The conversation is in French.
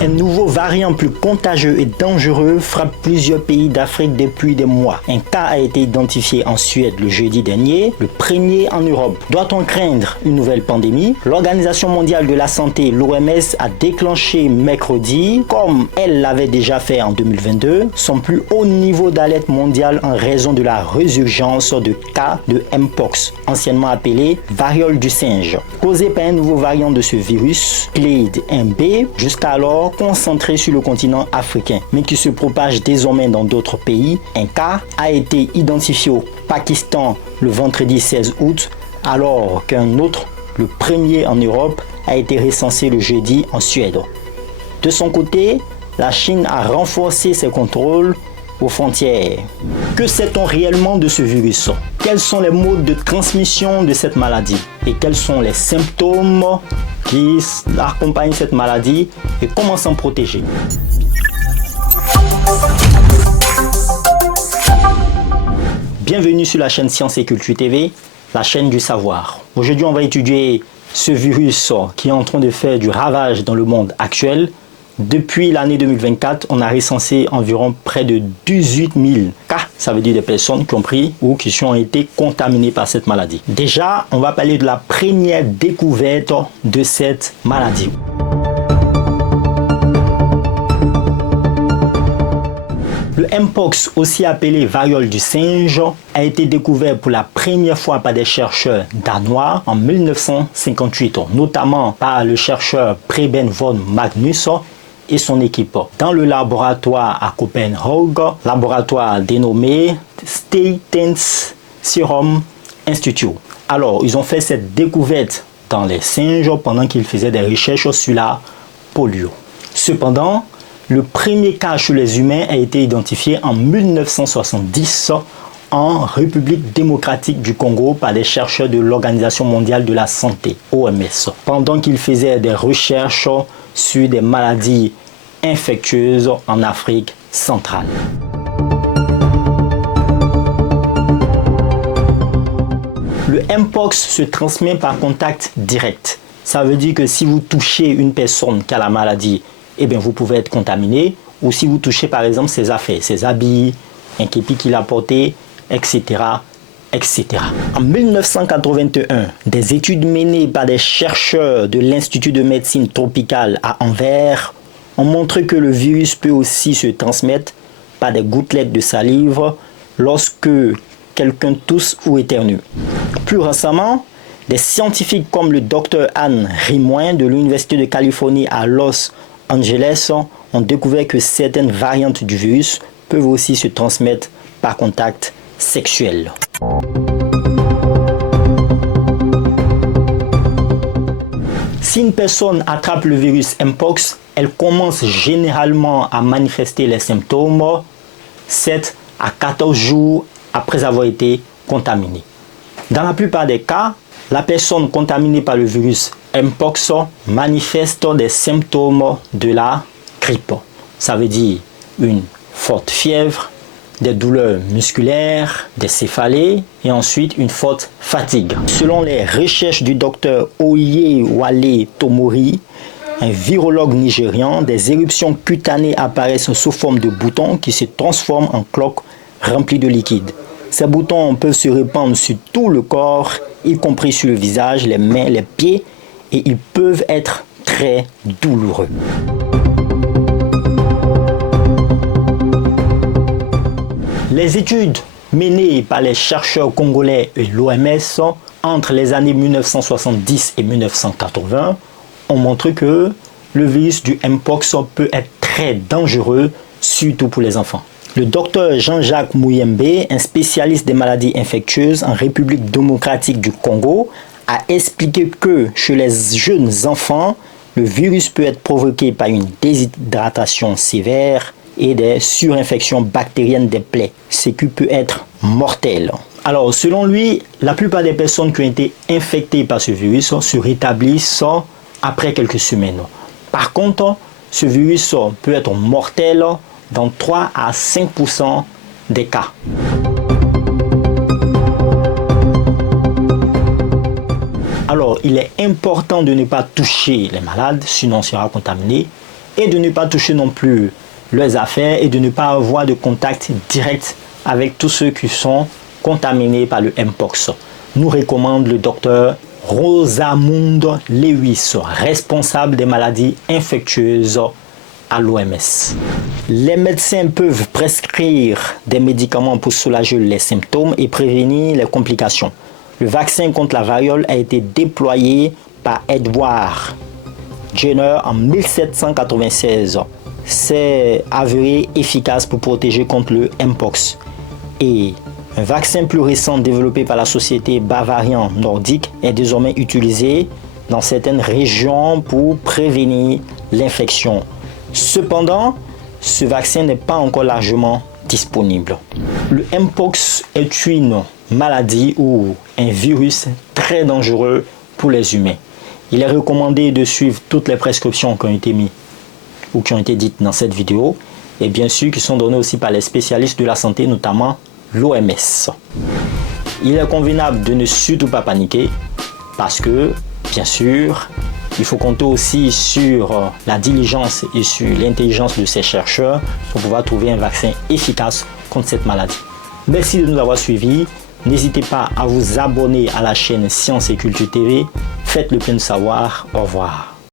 Un nouveau variant plus contagieux et dangereux frappe plusieurs pays d'Afrique depuis des mois. Un cas a été identifié en Suède le jeudi dernier, le premier en Europe. Doit-on craindre une nouvelle pandémie? L'Organisation mondiale de la santé, l'OMS, a déclenché mercredi, comme elle l'avait déjà fait en 2022, son plus haut niveau d'alerte mondiale en raison de la résurgence de cas de Mpox, anciennement appelé variole du singe, causé par un nouveau variant de ce virus, Clade 1b, jusqu'alors concentré sur le continent africain, mais qui se propage désormais dans d'autres pays. Un cas a été identifié au Pakistan le vendredi 16 août, alors qu'un autre, le premier en Europe, a été recensé le jeudi en Suède. De son côté, la Chine a renforcé ses contrôles aux frontières. Que sait-on réellement de ce virus? Quels sont les modes de transmission de cette maladie? Et quels sont les symptômes qui accompagnent cette maladie et comment s'en protéger? Bienvenue sur la chaîne Sciences et Culture TV, la chaîne du savoir. Aujourd'hui, on va étudier ce virus qui est en train de faire du ravage dans le monde actuel. Depuis l'année 2024, on a recensé environ près de 18 000 cas, ça veut dire des personnes qui ont pris ou qui ont été contaminées par cette maladie. Déjà, on va parler de la première découverte de cette maladie. Le Mpox, aussi appelé variole du singe, a été découvert pour la première fois par des chercheurs danois en 1958, notamment par le chercheur Preben von Magnus et son équipe dans le laboratoire à Copenhague, laboratoire dénommé Statens Serum Institute. Alors, ils ont fait cette découverte dans les singes pendant qu'ils faisaient des recherches sur la polio. Cependant, le premier cas chez les humains a été identifié en 1970 en République démocratique du Congo par des chercheurs de l'Organisation mondiale de la santé, OMS, pendant qu'ils faisaient des recherches sur des maladies infectieuses en Afrique centrale. Le Mpox se transmet par contact direct. Ça veut dire que si vous touchez une personne qui a la maladie, eh bien vous pouvez être contaminé, ou si vous touchez par exemple ses affaires, ses habits, un képi qu'il a porté, etc., etc. En 1981, des études menées par des chercheurs de l'Institut de médecine tropicale à Anvers ont montré que le virus peut aussi se transmettre par des gouttelettes de salive lorsque quelqu'un tousse ou éternue. Plus récemment, des scientifiques comme le Dr Anne Rimoin de l'Université de Californie à Los Angeles ont découvert que certaines variantes du virus peuvent aussi se transmettre par contact sexuel. Si une personne attrape le virus Mpox, elle commence généralement à manifester les symptômes 7 à 14 jours après avoir été contaminée. Dans la plupart des cas, la personne contaminée par le virus Mpox manifeste des symptômes de la grippe. Ça veut dire une forte fièvre, des douleurs musculaires, des céphalées et ensuite une forte fatigue. Selon les recherches du docteur Oyewale Tomori, un virologue nigérian, des éruptions cutanées apparaissent sous forme de boutons qui se transforment en cloques remplies de liquide. Ces boutons peuvent se répandre sur tout le corps, y compris sur le visage, les mains, les pieds, et ils peuvent être très douloureux. Les études menées par les chercheurs congolais et l'OMS entre les années 1970 et 1980 ont montré que le virus du Mpox peut être très dangereux, surtout pour les enfants. Le docteur Jean-Jacques Muyembe, un spécialiste des maladies infectieuses en République démocratique du Congo, a expliqué que chez les jeunes enfants, le virus peut être provoqué par une déshydratation sévère et des surinfections bactériennes des plaies, ce qui peut être mortel. Alors, selon lui, la plupart des personnes qui ont été infectées par ce virus se rétablissent après quelques semaines. Par contre, ce virus peut être mortel dans 3 à 5% des cas. Alors, il est important de ne pas toucher les malades, sinon on sera contaminé. et de ne pas toucher non plus leurs affaires et de ne pas avoir de contact direct avec tous ceux qui sont contaminés par le Mpox, nous recommande le docteur Rosamund Lewis, responsable des maladies infectieuses à l'OMS. Les médecins peuvent prescrire des médicaments pour soulager les symptômes et prévenir les complications. Le vaccin contre la variole a été déployé par Edward Jenner en 1796. C'est avéré efficace pour protéger contre le Mpox. Et un vaccin plus récent développé par la société Bavarian Nordique est désormais utilisé dans certaines régions pour prévenir l'infection. Cependant, ce vaccin n'est pas encore largement disponible. Le Mpox est une maladie ou un virus très dangereux pour les humains. Il est recommandé de suivre toutes les prescriptions qui ont été mises ou qui ont été dites dans cette vidéo et bien sûr qui sont données aussi par les spécialistes de la santé, notamment l'OMS. Il est convenable de ne surtout pas paniquer parce que, bien sûr, il faut compter aussi sur la diligence et sur l'intelligence de ces chercheurs pour pouvoir trouver un vaccin efficace contre cette maladie. Merci de nous avoir suivis. N'hésitez pas à vous abonner à la chaîne Science et Culture TV. Faites le plein de savoir. Au revoir.